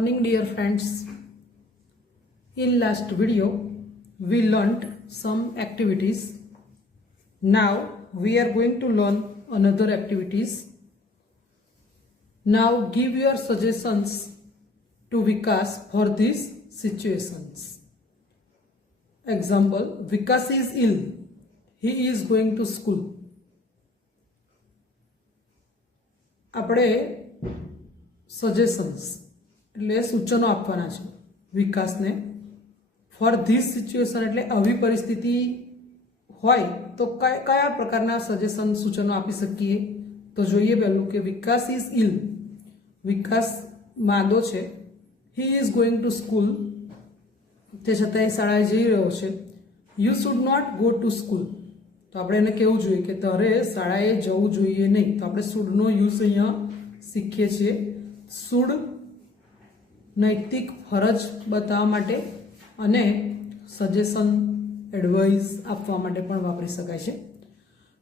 morning, dear friends. In last video, we learnt some activities. Now we are going to learn another activities. Now give your suggestions to Vikas for these situations. Example, Vikas is ill. He is going to school. આપણે suggestions એટલે સૂચનો આપવાના છે વિકાસને for this situation એટલે આવી પરિસ્થિતિ હોય તો કયા પ્રકારના સજેશન સૂચનો આપી શકીએ તો જોઈએ પહેલું કે વિકાસ ઇઝ ઇલ, વિકાસ માંદો છે. He is going to school, તે છતાં એ શાળાએ જઈ રહ્યો છે. You should not go to school, તો આપણે એને કહેવું જોઈએ કે તારે શાળાએ જવું જોઈએ નહીં. તો આપણે શુડનો યુઝ અહીંયા શીખીએ છીએ. શુડ નૈતિક ફરજ બતાવવા માટે અને સજેશન એડવાઇસ આપવા માટે પણ વાપરી શકાય છે.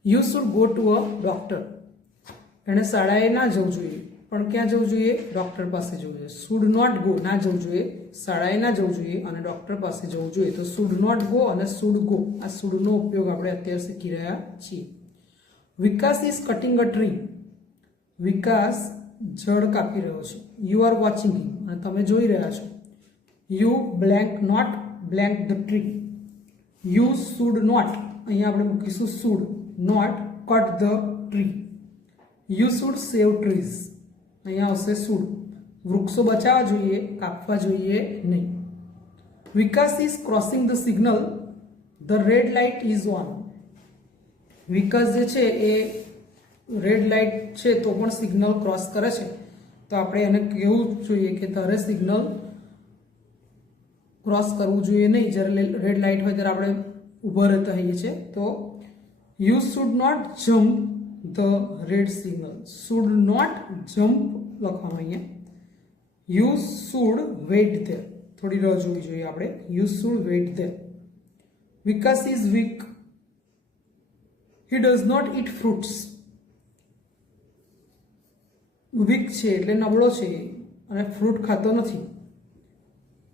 You should go to a doctor, એણે શાળાએ ના જવું જોઈએ પણ ક્યાં જવું જોઈએ? ડૉક્ટર પાસે જવું જોઈએ. શુડ નોટ ગો, ના જવું જોઈએ, શાળાએ ના જવું જોઈએ અને ડૉક્ટર પાસે જવું જોઈએ. તો શુડ નોટ ગો અને શુડ ગો, આ શુડનો ઉપયોગ આપણે અત્યારે શીખી રહ્યા છીએ. વિકાસ ઇઝ કટિંગ અ ટ્રી, વિકાસ ઝાડ કાપી રહ્યો છે. યુ આર વોચિંગ હિમ, અને તમે જોઈ રહ્યા છો. You blank not blank the tree. You should not, અહીંયા આપણે મૂકીશું should not cut the tree. You should save trees, અહીંયા આવશે શુડ. વૃક્ષો બચાવવા જોઈએ, કાપવા જોઈએ નહીં. Vikas is crossing the signal, the red light is on. Vikas જે છે એ રેડ લાઇટ છે તો પણ સિગ્નલ ક્રોસ કરે છે, તો આપણે એને કહેવું જોઈએ કે તારે સિગ્નલ ક્રોસ કરવું જોઈએ નહીં. જ્યારે રેડ લાઇટ હોય ત્યારે આપણે ઊભા રહેતા હોઈએ છીએ. તો you should not jump the red signal, should not jump લખવાનું અહીંયા. યુ શુડ વેઇટ ધેર, થોડી રાહ જોવી જોઈએ આપણે. You should wait there. Vikas is weak, he does not eat fruits. Weak છે એટલે નબળો છે અને ફ્રૂટ ખાતો નથી,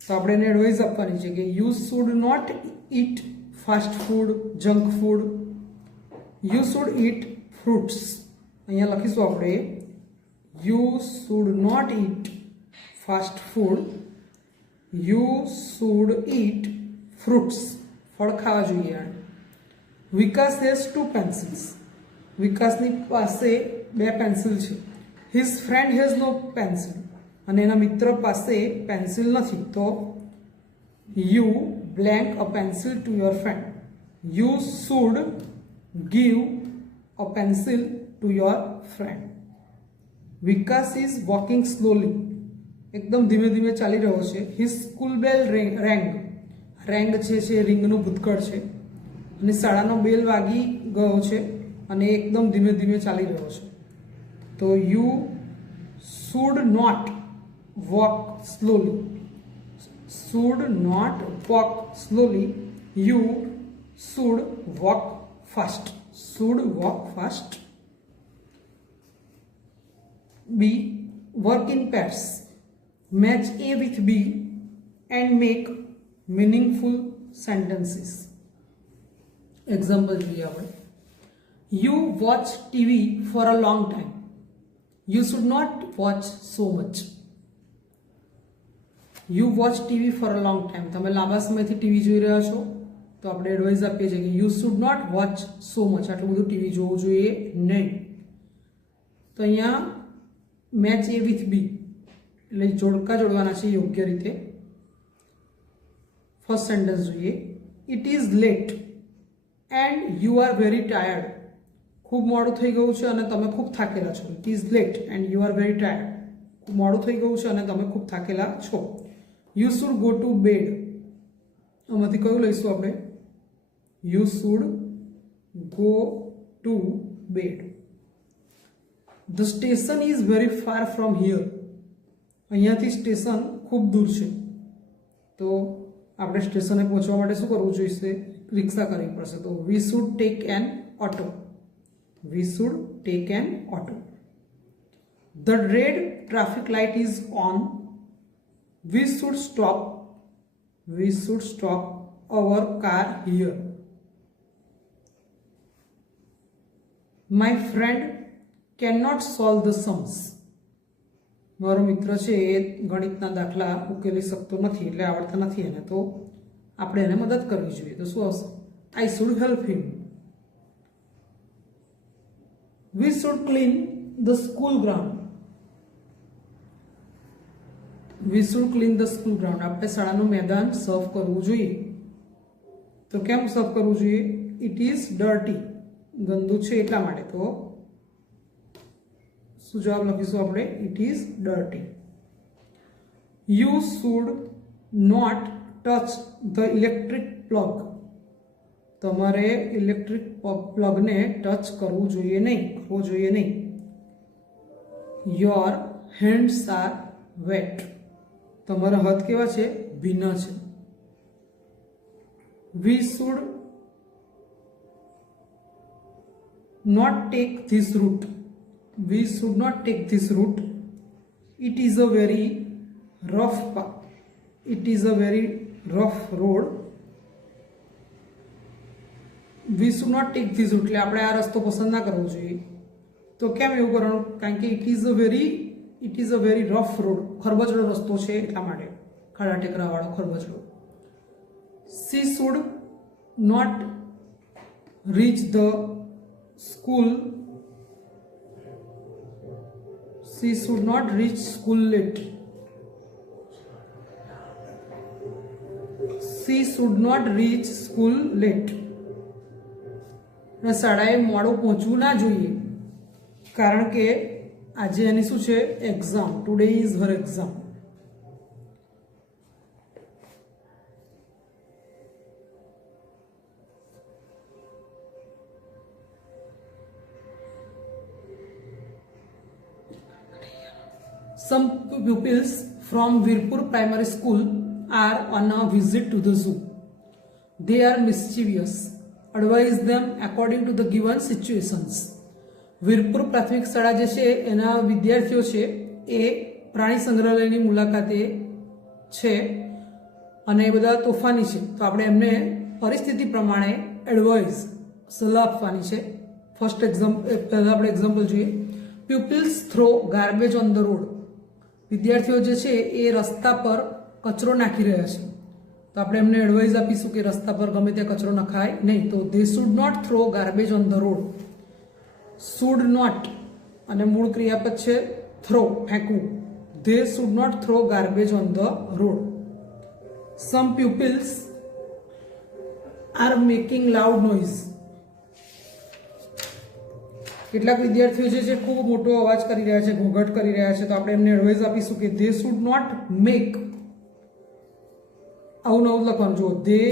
તો આપણે એને એડવાઇસ આપવાની છે કે you should not eat fast food, junk food. You should eat fruits, અહીંયા લખીશું આપણે you should not eat fast food, you should eat fruits, ફળ ખાવા જોઈએ. વિકાસ હેઝ 2 પેન્સિલ્સ, વિકાસની પાસે 2 પેન્સિલ છે. His friend has no pencil, અને એના મિત્ર પાસે પેન્સિલ નથી. તો you blank a pencil to your friend. You should give a pencil to your friend. Vikas is walking slowly, એકદમ ધીમે ધીમે ચાલી રહ્યો છે. હિઝ સ્કૂલ બેલ રેંગ, રેંગ છે રિંગનું ભૂતકાળ છે, અને શાળાનો બેલ વાગી ગયો છે અને એકદમ ધીમે ધીમે ચાલી રહ્યો છે. તો you should not walk slowly, should not walk slowly, you should walk fast, should walk fast. B, work in pairs, match A with B and make meaningful sentences. Example જોઈએ આપણે. You watch TV for a long time. You should not watch so much. You watch TV for a long time. તમે લાંબા સમયથી TV જોઈ રહ્યા છો, તો આપણે એડવાઇસ આપીએ છીએ કે you should not watch so much, આટલું બધું ટીવી જોવું જોઈએ નહીં. તો અહીંયા મેચ A with B એટલે જોડકા જોડવાના છે યોગ્ય રીતે. ફર્સ્ટ સેન્ટેન્સ જોઈએ. It is late and you are very tired. ખૂબ મોડું થઈ ગયું છે અને તમે ખૂબ થાકેલા છો. It is late and you are very tired. ખૂબ મોડું થઈ ગયું છે અને તમે ખૂબ થાકેલા છો. You should go to bed, આમાંથી કયું લઈશું આપણે? You should go to bed. The station is very far from here. અહીંયાથી સ્ટેશન ખૂબ દૂર છે, તો આપણે સ્ટેશને પહોંચવા માટે શું કરવું જોઈશે? રિક્ષા કરવી પડશે. તો we should take N auto, we should take N auto. The red traffic light is on. We should stop our car here. My friend cannot solve the sums. મારો મિત્ર છે એ ગણિતના દાખલા ઉકેલી શકતો નથી, એટલે આવડતા નથી એને, તો આપણે એને મદદ કરવી જોઈએ. તો શું આવશે? I should help him. We should clean the school ground. We should clean the school ground. આપણે શાળાનું મેદાન સાફ કરવું જોઈએ. તો કેમ સાફ કરવું જોઈએ? It is dirty. ગંદુ છે એટલા માટે. તો શું જવાબ લખીશું આપણે? It is dirty. You should not touch the electric plug. તમારે ઇલેક્ટ્રિક પ્લગને ટચ કરવું જોઈએ નહીં, કરવો જોઈએ નહીં. Your hands are wet. તમારા હાથ કેવા છે? ભીના છે. We should not take this route. We should not take this route. It is a very rough path. It is a very rough road. We should not take this route. એટલે આપણે આ રસ્તો પસંદ ના કરવો જોઈએ. તો કેમ એવું કરવાનું? કારણ કે it is a very rough road. ખરબચડો રસ્તો છે એટલા માટે. ખાડા ટેકરા વાળો ખરબચડો. She should not reach the school. She should not reach school late. She should not reach school late. શાળાએ મોડું પહોંચવું ના જોઈએ, કારણ કે આજે એની શું છે? Exam. Today is her exam. Some pupils from Virpur Primary School are on a visit to the zoo. They are mischievous. Advise them according to the given situations. Virpur પ્રાથમિક શાળા જે છે એના વિદ્યાર્થીઓ છે એ પ્રાણી સંગ્રહાલયની મુલાકાતે છે અને એ બધા તોફાની છે. તો આપણે એમને પરિસ્થિતિ પ્રમાણે એડવાઇસ, સલાહ આપવાની છે. ફર્સ્ટ પહેલાં આપણે એક્ઝામ્પલ જોઈએ. Pupils throw garbage on the road. વિદ્યાર્થીઓ જે છે એ રસ્તા પર કચરો નાખી રહ્યા છે. તો આપણે એમને એડવાઇસ આપીશું કે રસ્તા પર ગમે ત્યાં કચરો નખાય નહીં. તો they should not throw garbage on the road. should not અને મૂળ ક્રિયાપદ છે throw, ફેંકવું. they should not throw garbage on the road. Some pupils are making loud noise. કેટલાક વિદ્યાર્થીઓ જે ખૂબ મોટો અવાજ કરી રહ્યા છે, ઘોંઘાટ કરી રહ્યા છે. તો આપણે એમને એડવાઇસ આપીશું કે they should not make. આવું નવું લખવાનું. જો they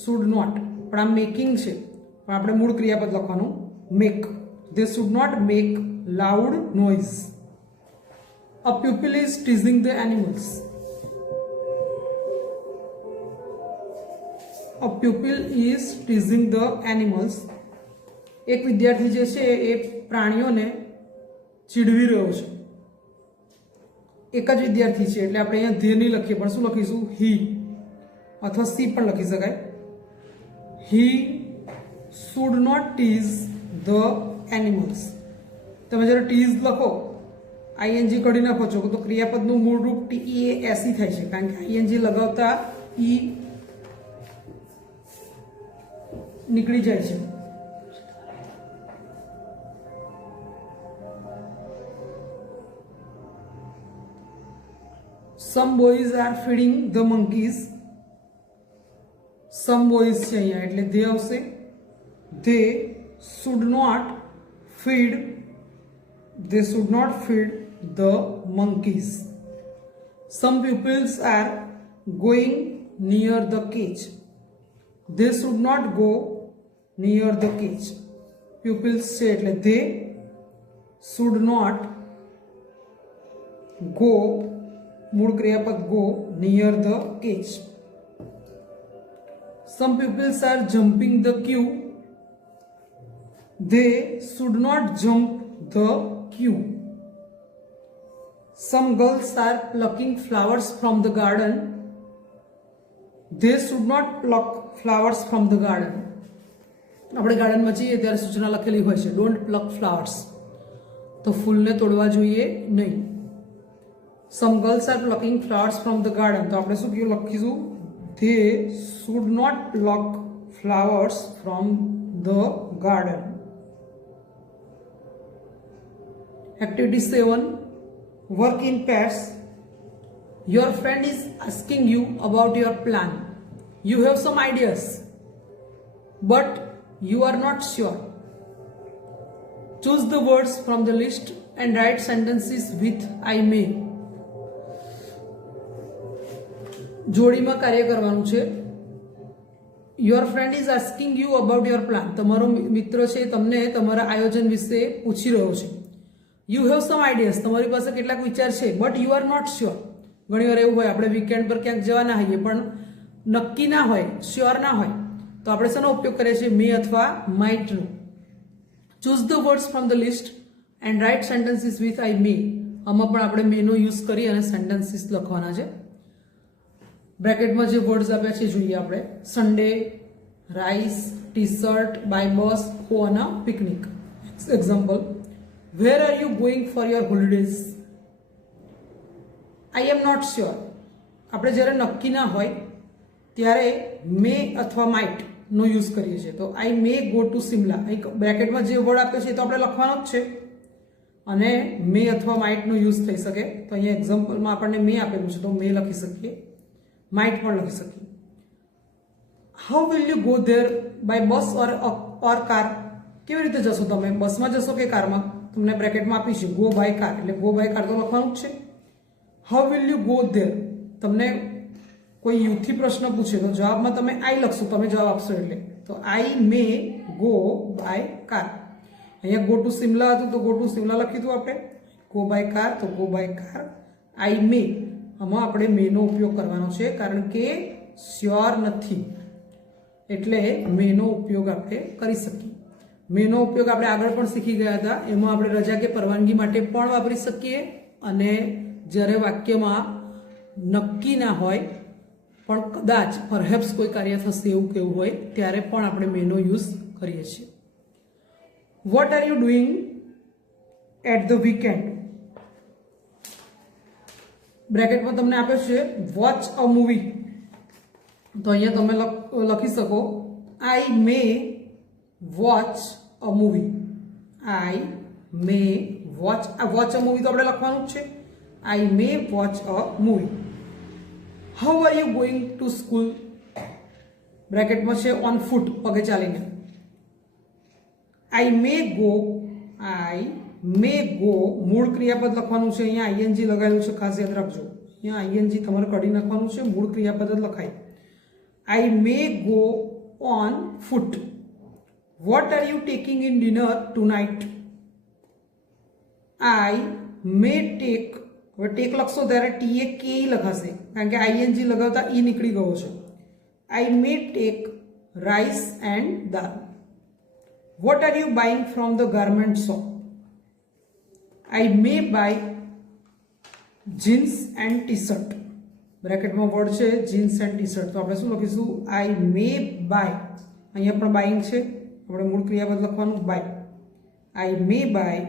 should not, પણ આ મેકિંગ છે, પણ આપણે મૂળ ક્રિયાપદ લખવાનું make. They should not make loud noise. A pupil is teasing the animals. A pupil is teasing the animals. એક વિદ્યાર્થી જે છે એ પ્રાણીઓને ચીડવી રહ્યો છે. એક જ વિદ્યાર્થી છે એટલે આપણે અહીંયા ધે નહીં લખીએ, પણ શું લખીશું? he અથવા સી પણ લખી શકાય. he should not tease the animals. તમે જ્યારે ટીઝ લખો, આઈએનજી કાઢી નાખો છો તો ક્રિયાપદનું મૂળ રૂપ TEASE થાય છે, કારણ કે આઈએનજી લગાવતા ઈ નીકળી જાય છે. Some boys are feeding the monkeys. Some boys છે અહીંયા એટલે they આવશે. They should not feed the monkeys. Some pupils are going near the cage. They should not go near the cage. Pupils છે એટલે they should not go, મૂળ ક્રિયાપદ go, near the cage. Some pupils are jumping the queue. They should not jump the queue. Some girls are plucking flowers from the garden. They should not pluck flowers from the garden. આપણે ગાર્ડનમાં જઈએ ત્યારે સૂચના લખેલી હોય છે don't pluck flowers, તો ફૂલને તોડવા જોઈએ નહીં. Some girls are plucking flowers from the garden, તો આપણે શું લખીશું they should not pluck flowers from the garden. Activity 7, work in pairs. Your friend is asking you about your plan. You have some ideas, but you are not sure. Choose the words from the list and write sentences with I may. જોડીમાં કાર્ય કરવાનું છે. Your friend is asking you about your plan. તમારો મિત્ર છે તમને તમારા આયોજન વિશે પૂછી રહ્યો છે. યુ હેવ સમ આઈડિયાઝ, તમારી પાસે કેટલાક વિચાર છે, but you are not sure. ઘણીવાર એવું હોય આપણે વીકેન્ડ પર ક્યાંક જવાના હોઈએ પણ નક્કી ના હોય, શ્યોર ના હોય, તો આપણે શેનો ઉપયોગ કરીએ છીએ? મે અથવા માઇટનો. Choose the words from the list and write sentences with I may. આમાં પણ આપણે મેનો યુઝ કરી અને સેન્ટેન્સીસ લખવાના છે. બ્રેકેટમાં જે વર્ડ્સ આપ્યા છે જોઈએ આપણે. Sunday, rice, T shirt, by bus, go on a picnic. Example, where are you going for your holidays? I am not sure. આપણે જ્યારે નક્કી ના હોય ત્યારે મે અથવા માઇટ નો યુઝ કરીએ છીએ. તો આઈ મે ગો ટુ સિમલા. એક બ્રેકેટમાં જે વર્ડ આપ્યો છે એ તો આપણે લખવાનો જ છે અને મે અથવા માઇટ નો યુઝ થઈ શકે. તો અહીંયા એક્ઝામ્પલમાં આપણને મે આપેલું છે તો મે લખી શકીએ, માઇટ પણ લખી શકીએ. How will you go there? By bus or car? કેવી રીતે જશો તમે? બસમાં જશો કે કારમાં? તમને બ્રેકેટમાં આપી છે ગો બાય કાર, એટલે ગો બાય કાર તો લખવાનું જ છે. How will you go there? તમને કોઈ યુથી પ્રશ્ન પૂછે તો જવાબમાં તમે આઈ લખશો, તમે જવાબ આપશો એટલે. તો આઈ મે ગો બાય કાર. અહીંયા ગો ટુ સિમલા હતું તો ગો ટુ સિમલા લખી હતું આપણે. ગો બાય કાર તો go by car. I may, આમાં આપણે મેનો ઉપયોગ કરવાનો છે કારણ કે શ્યોર નથી એટલે મેનો ઉપયોગ આપણે કરી શકીએ. મેનો ઉપયોગ આપણે આગળ પણ શીખી ગયા હતા. એમાં આપણે રજા કે પરવાનગી માટે પણ વાપરી શકીએ અને જ્યારે વાક્યમાં નક્કી ના હોય પણ કદાચ પરહેપ્સ કોઈ કાર્ય થશે એવું કેવું હોય ત્યારે પણ આપણે મેનો યુઝ કરીએ છીએ. What are you doing at the weekend? બ્રેકેટમાં તમને આપે છે વોચ અ મૂવી, તો અહીંયા તમે લખી શકો I may watch a movie. I may watch a movie તો આપણે લખવાનું જ છે. I may watch a movie. How are you going to school? બ્રેકેટમાં છે ઓન ફૂટ, પગે ચાલીને. આઈ મે ગો, આઈ મે ગો, મૂળ ક્રિયાપદ લખવાનું છે. અહીંયા આઈએનજી લગાવેલું છે, ખાસ યાદ રાખજો. અહીંયા આઈએનજી તમારે કાઢી નાખવાનું છે, મૂળ ક્રિયાપદ જ લખાય. I may go on foot. What are you taking in dinner tonight? I may take, હવે ટેક લખશો ત્યારે ટી એ કે લખાશે કારણ કે આઈએનજી લગાવતા ઈ નીકળી ગયો છે. I may take rice and dal. What are you buying from the garment shop? I may buy jeans and T shirt. બ્રેકેટમાં વર્ડ છે જીન્સ એન્ડ ટી શર્ટ, તો આપણે શું લખીશું? I may buy. અહીંયા પણ બાઇંગ છે, આપણે મૂળ ક્રિયાપદ લખવાનું buy. I may buy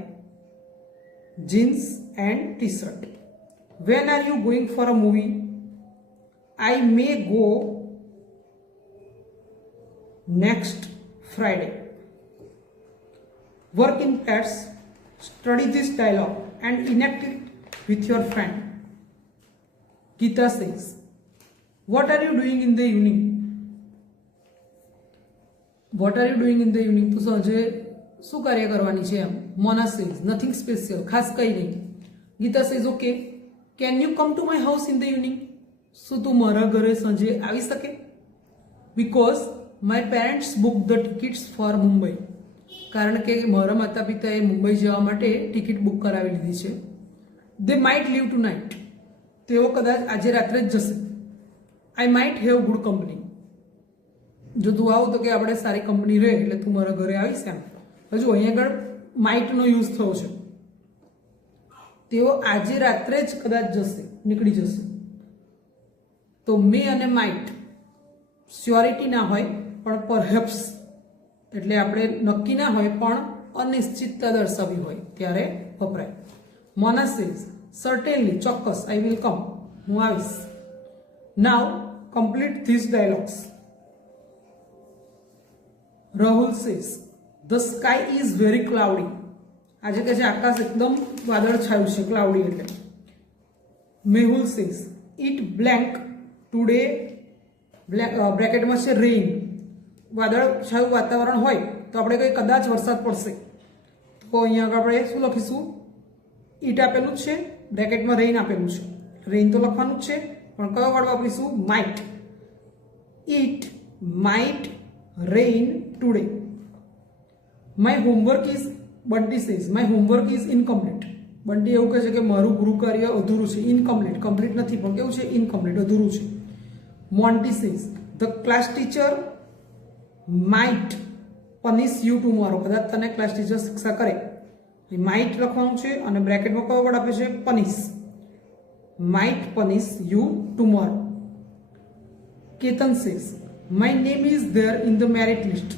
jeans and T shirt. When are you going for a movie? I may go next Friday. Work in pets. Study this dialogue and enact it with your friend. Geeta says, what are you doing in the evening? What are you doing in the evening? તો સાંજે શું કાર્ય કરવાની છે એમ. Mona says, nothing special, ખાસ કંઈ નહીં. Geeta says, okay, can you come to my house in the evening? શું તું મારા ઘરે સાંજે આવી શકે? Because my parents booked the tickets for Mumbai. કારણ કે મારા માતા પિતાએ મુંબઈ જવા માટે ટિકિટ બુક કરાવી લીધી છે. દે માઇટ લીવ ટુ નાઇટ. તેઓ કદાચ આજે રાત્રે જ જશે. આઈ માઇટ હેવ ગુડ કંપની. જો તું આવું તો કે આપણે સારી કંપની રહે એટલે તું મારા ઘરે આવીશ એમ. હજુ અહીંયા આગળ માઇટનો યુઝ થયો છે. તેઓ આજે રાત્રે જ કદાચ જશે, નીકળી જશે. તો મે અને માઇટ શ્યોરિટી ના હોય પણ પરહેપ્સ એટલે આપણે નક્કી ના હોય પણ અનિશ્ચિતતા દર્શાવી હોય ત્યારે વપરાય. મોના સેઝ સર્ટેનલી, ચોક્કસ, આઈ વિલ કમ, હું આવીશ. Now complete this dialogues. Rahul says the sky is very cloudy. આજે કહે છે આકાશ એકદમ વાદળ છાયું છે, ક્લાઉડી એટલે. Mehul says it blank today, બ્રેકેટમાં છે રેઇન. વાદળ છાયું વાતાવરણ હોય તો આપણે કઈ કદાચ વરસાદ પડશે, તો અહીંયા આગળ આપણે શું લખીશું? ઈટ આપેલું છે, બ્રેકેટમાં રેઇન આપેલું છે. રેઇન તો લખવાનું જ છે, પણ કયો વર્ડ વાપરીશું? Might. It might rain today. My homework is, Bunty says my homework is incomplete. Bunty એવું કહે છે કે મારું ગૃહ કાર્ય અધૂરું છે. ઇનકમ્પ્લીટ, કમ્પ્લીટ નથી પણ કેવું છે? ઇનકમ્પ્લીટ, અધૂરું છે. Monty says the class teacher might punish you tomorrow. કદાચ તને ક્લાસ ટીચર શિક્ષા કરે. માઇટ લખવાનું છે અને બ્રેકેટમાં કયો વર્ડ આપે છે? Punish. Might punish you tomorrow. Ketan says my name is there in the merit list.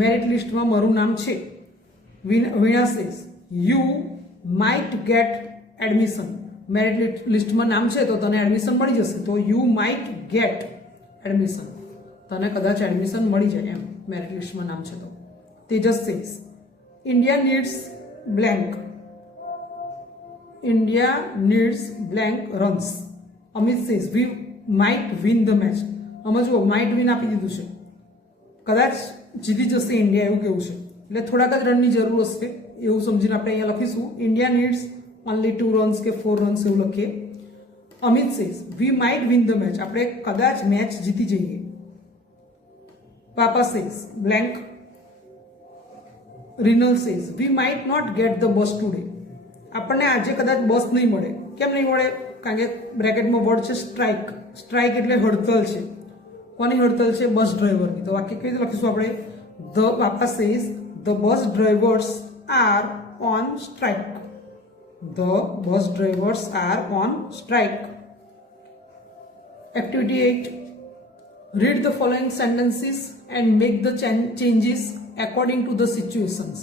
Merit લિસ્ટમાં મારું નામ છે. Veena says you might get admission. Merit લિસ્ટમાં નામ છે તો તને એડમિશન મળી જશે. તો યુ માઇટ ગેટ એડમિશન, તને કદાચ એડમિશન મળી જાય એમ, મેરિટ લિસ્ટમાં નામ છે તો. Tejas says India needs blank. India needs blank runs. Amit says we might win the match. અમે જુઓ માઇટ વિન આપી દીધું છે, કદાચ જીતી જશે ઇન્ડિયા એવું કેવું છે, એટલે થોડાક જ રનની જરૂર હશે એવું સમજીને આપણે અહીંયા લખીશું ઇન્ડિયા નીડ્સ ઓનલી 2 રન્સ કે 4 રન્સ એવું લખીએ. Amit says we might win the match. આપણે કદાચ મેચ જીતી જઈએ. Papa says blank. Rinal says we might not get the bus today. આપણને આજે કદાચ બસ નહીં મળે. કેમ નહીં મળે? કારણ કે બ્રેકેટમાં વર્ડ છે સ્ટ્રાઇક. સ્ટ્રાઇક એટલે હડતાલ છે. કોની હડતાલ છે? બસ ડ્રાઈવરની. તો વાક્ય કેવી રીતે લખીશું આપણે? The papa says the bus drivers are on strike. The bus drivers are on strike. Activity 8. Read the following sentences and make the changes according to the situations.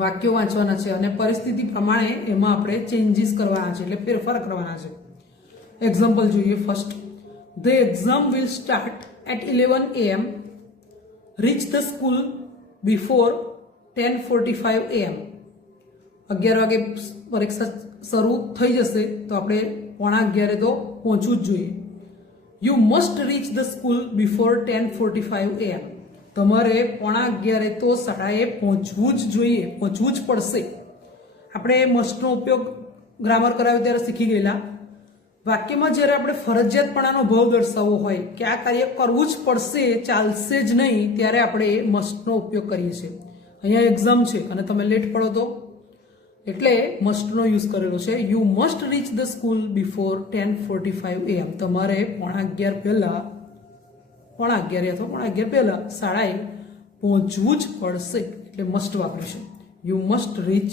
વાક્યો વાંચવાના છે અને પરિસ્થિતિ પ્રમાણે એમાં આપણે ચેન્જીસ કરવાના છે, એટલે ફેરફાર કરવાના છે. એક્ઝામ્પલ જોઈએ. First, the exam will start at 11 AM. Reach the school before 10:45 AM. 11 વાગે પરીક્ષા શરૂ થઈ જશે તો આપણે 11:15 તો પહોંચવું જ જોઈએ. You must reach the school before 10:45 AM. તમારે 11:15 તો શાળાએ પહોંચવું જ જોઈએ, પહોંચવું જ પડશે. આપણે મસ્ટનો ઉપયોગ ગ્રામર કરાવ્યો ત્યારે શીખી ગયેલા. વાક્યમાં જ્યારે આપણે ફરજિયાતપણાનો ભાવ દર્શાવવો હોય કે આ કાર્ય કરવું જ પડશે, ચાલશે જ નહીં, ત્યારે આપણે મસ્ટનો ઉપયોગ કરીએ છીએ. અહીંયા એક્ઝામ છે અને તમે લેટ પડો તો એટલે મસ્ટનો યુઝ કરેલો છે. You must reach the school before 10:45 AM. તમારે 11:15 પહેલા, 11:15 અથવા 11:15 પહેલા શાળાએ પહોંચવું જ પડશે એટલે મસ્ટ વાપરીશું. You must reach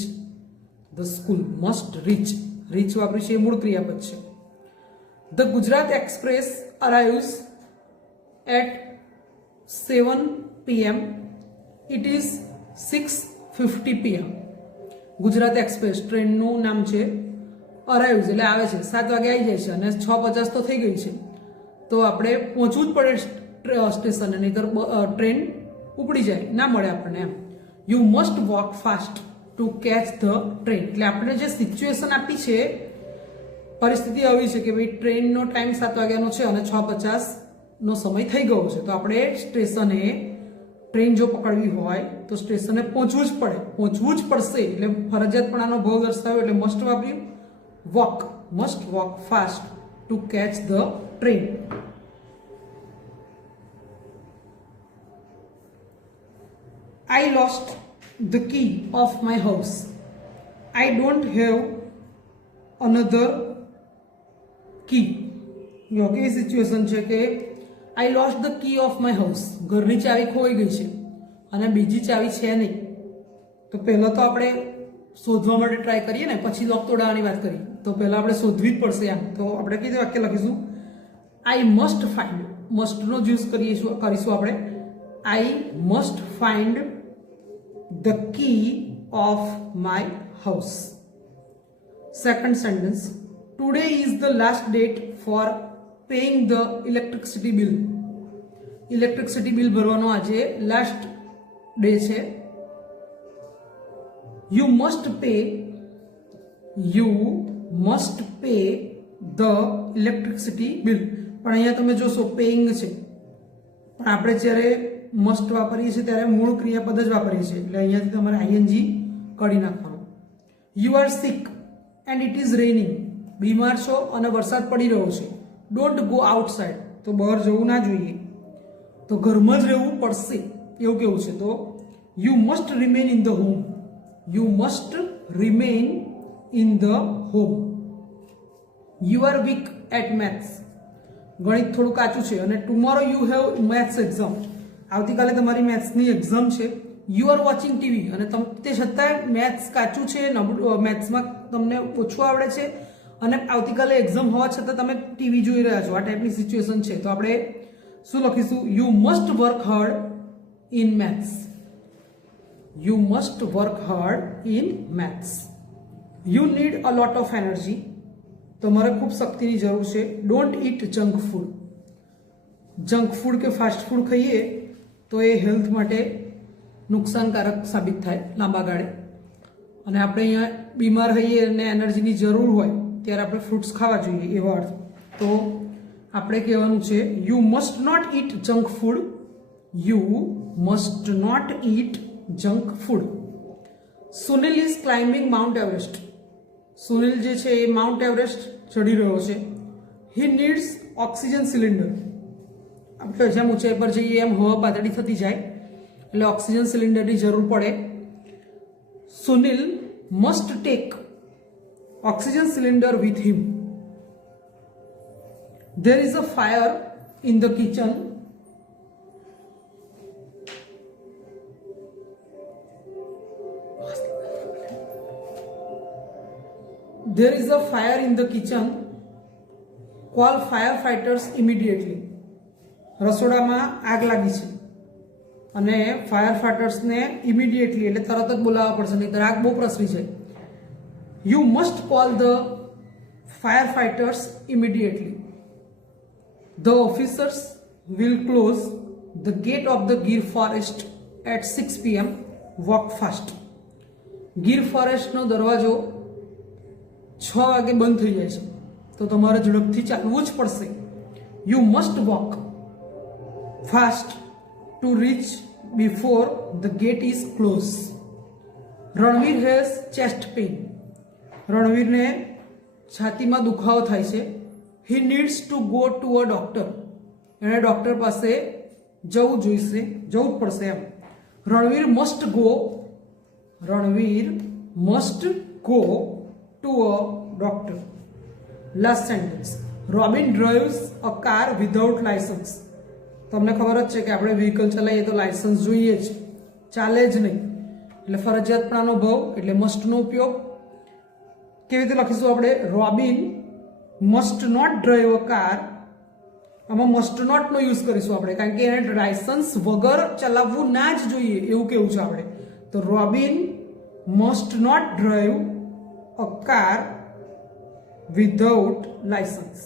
the school. Must reach, reach વાપરીશું એ મૂળ ક્રિયાપદ છે. The Gujarat express arrives at 7 PM. It is 6:50 PM. Gujarat express ટ્રેનનું નામ છે. અરાઇવ્સ એટલે આવે છે, 7 વાગે આવી જાય છે અને 6:50 તો થઈ ગઈ છે, તો આપણે પહોંચવું જ પડે સ્ટેશને, નહીંતર ટ્રેન ઉપડી જાય, ના મળે આપણને એમ. You must walk fast to catch the train. એટલે આપણે જે સિચ્યુએશન આપી છે, પરિસ્થિતિ આવી છે કે ભાઈ ટ્રેનનો ટાઈમ 7 વાગ્યાનો છે અને 6:50નો સમય થઈ ગયો છે, તો આપણે સ્ટેશને ટ્રેન જો પકડવી હોય તો સ્ટેશને પહોંચવું જ પડે, પહોંચવું જ પડશે. એટલે ફરજિયાતપણાનો ભાવ દર્શાવ્યો એટલે મસ્ટ વાપર્યું. Walk, must walk fast to catch the train. I lost the key of my house. I don't have another key. यो केवी सिच्युएशन છે કે I lost the key of my house. ઘરની ચાવી ખોઈ ગઈ છે અને બીજી ચાવી છે નહીં. તો પહેલા તો આપણે શોધવા માટે ટ્રાય કરીએ ને પછી લોક તોડાવવાની વાત કરી તો પહેલા આપણે શોધવી જ પડશે એમ. તો આપણે કઈ વાક્ય લખીશું આઈ મસ્ટ ફાઇન્ડ. મસ્ટનો યુઝ કરીશું આપણે I must find the key of my house. Second sentence today is the last date for paying the electricity bill. Electricity bill ભરવાનો આજે લાસ્ટ ડે છે. You must pay the electricity bill. પણ અહીંયા તમે જોશો paying છે પણ આપણે જ્યારે મસ્ટ વાપરીએ છીએ ત્યારે મૂળ ક્રિયાપદ જ વાપરીએ છીએ એટલે અહીંયાથી તમારે આઈએનજી કાઢી નાખવાનું. You are sick and it is raining. બીમાર છો અને વરસાદ પડી રહ્યો છે. Don't go outside. તો બહાર જવું ના જોઈએ તો ઘરમાં જ રહેવું પડશે એવું કેવું છે. તો you must remain in the home. You must remain in the home. You are weak at maths. ગણિત થોડું કાચું છે અને tomorrow you have maths exam. આવતીકાલે તમારી મેથ્સની એક્ઝામ છે. યુ આર વોચિંગ ટીવી અને તે છતાંય મેથ્સ કાચું છે, મેથ્સમાં તમને ઓછું આવડે છે અને આવતીકાલે એક્ઝામ હોવા છતાં તમે ટીવી જોઈ રહ્યા છો. આ ટાઈપની સિચ્યુએશન છે. તો આપણે શું લખીશું you must work hard in maths. You must work hard in maths. You need a lot of energy. તમારે ખૂબ શક્તિની જરૂર છે. Don't eat junk food. Junk food કે ફાસ્ટ ફૂડ ખાઈએ તો એ હેલ્થ માટે નુકસાનકારક સાબિત થાય લાંબા ગાળે. અને આપણે અહીંયા બીમાર હોઈએ અને એનર્જીની જરૂર હોય ત્યારે આપણે ફ્રૂટ્સ ખાવા જોઈએ એવો અર્થ. તો આપણે કહેવાનું છે you must not eat junk food. You must not eat junk food. Sunil is climbing Mount Everest. સુનિલ જે છે એ માઉન્ટ એવરેસ્ટ ચડી રહ્યો છે. He needs oxygen cylinder. આપણે જેમ ઊંચાઈ પર જઈએ એમ હવા પાતળી થતી જાય એટલે ઓક્સિજન સિલિન્ડરની જરૂર પડે. Sunil must tech oxygen cylinder with him. There is a fire in the kitchen. There is a fire in the kitchen. Call firefighters immediately. રસોડામાં આગ લાગી છે અને ફાયર ફાઇટર્સને ઇમિડિયેટલી એટલે તરત જ બોલાવવા પડશે નહીં આગ બહુ પ્રસરી જાય. You must call the fire fighters immediately. The officers will close the gate of the Gir forest at 6 p.m. Walk fast. Gir ફોરેસ્ટનો દરવાજો 6 વાગે બંધ થઈ જાય છે તો તમારે ઝડપથી ચાલવું જ પડશે. You must walk fast to reach before the gate is closed. Ranveer has chest pain. રણવીરને છાતીમાં દુખાવો થાય છે. He needs to go to a doctor. એને ડોક્ટર પાસે જવું પડશે એમ. Ranveer must go to a doctor. Last sentence. Robin drives a car without license. તમને ખબર જ છે કે આપણે વ્હીકલ ચલાવીએ તો લાયસન્સ જોઈએ જ, ચાલે જ નહીં એટલે ફરજિયાતપણાનો ભાવ એટલે મસ્ટનો ઉપયોગ કેવી રીતે લખીશું આપણે Robin must not drive a car. આમાં મસ્ટ નોટનો યુઝ કરીશું આપણે કારણ કે એને લાયસન્સ વગર ચલાવવું ના જ જોઈએ એવું કેવું છે આપણે. તો Robin must not drive a car without licence.